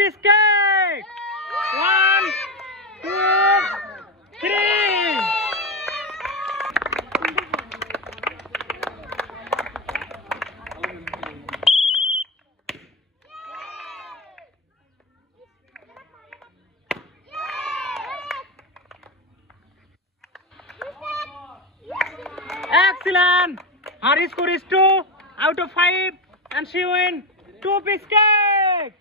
piece cake. 1, 2, 3. Excellent. Her score is 2 out of 5 and she win 2-piece cake.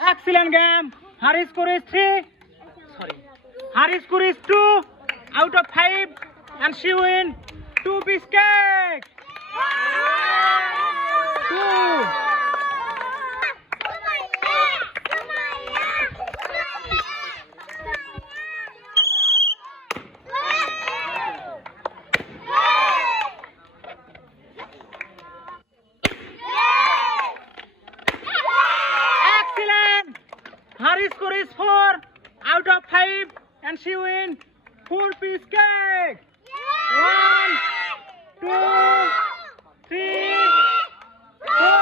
Excellent game. Her score is 3. Her score is 2 out of 5 and she win 2-piece cake. 2. Her score is 4 out of 5 and she win 4-piece cake. 1, 2, 3, 4.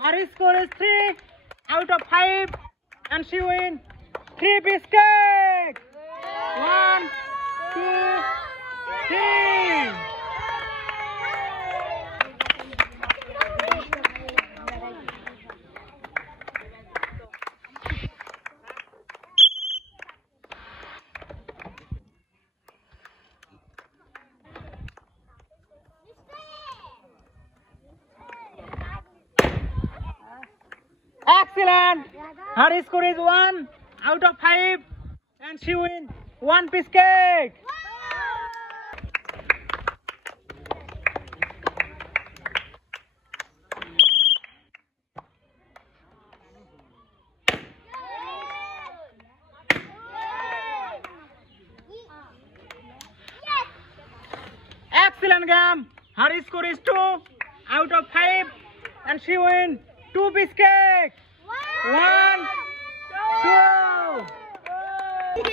Her score is 3 out of 5 and she win 3-piece cake. 1, 2, 3. Excellent. Her score is 1 out of 5 and she win 1-piece cake. Excellent game. Her score is 2 out of 5 and she win 2-piece cake. 1,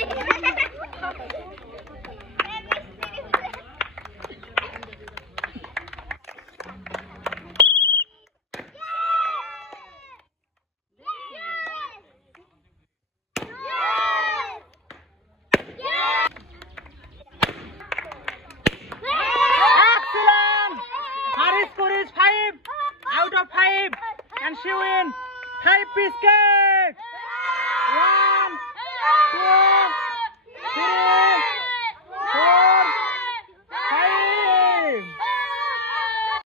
2.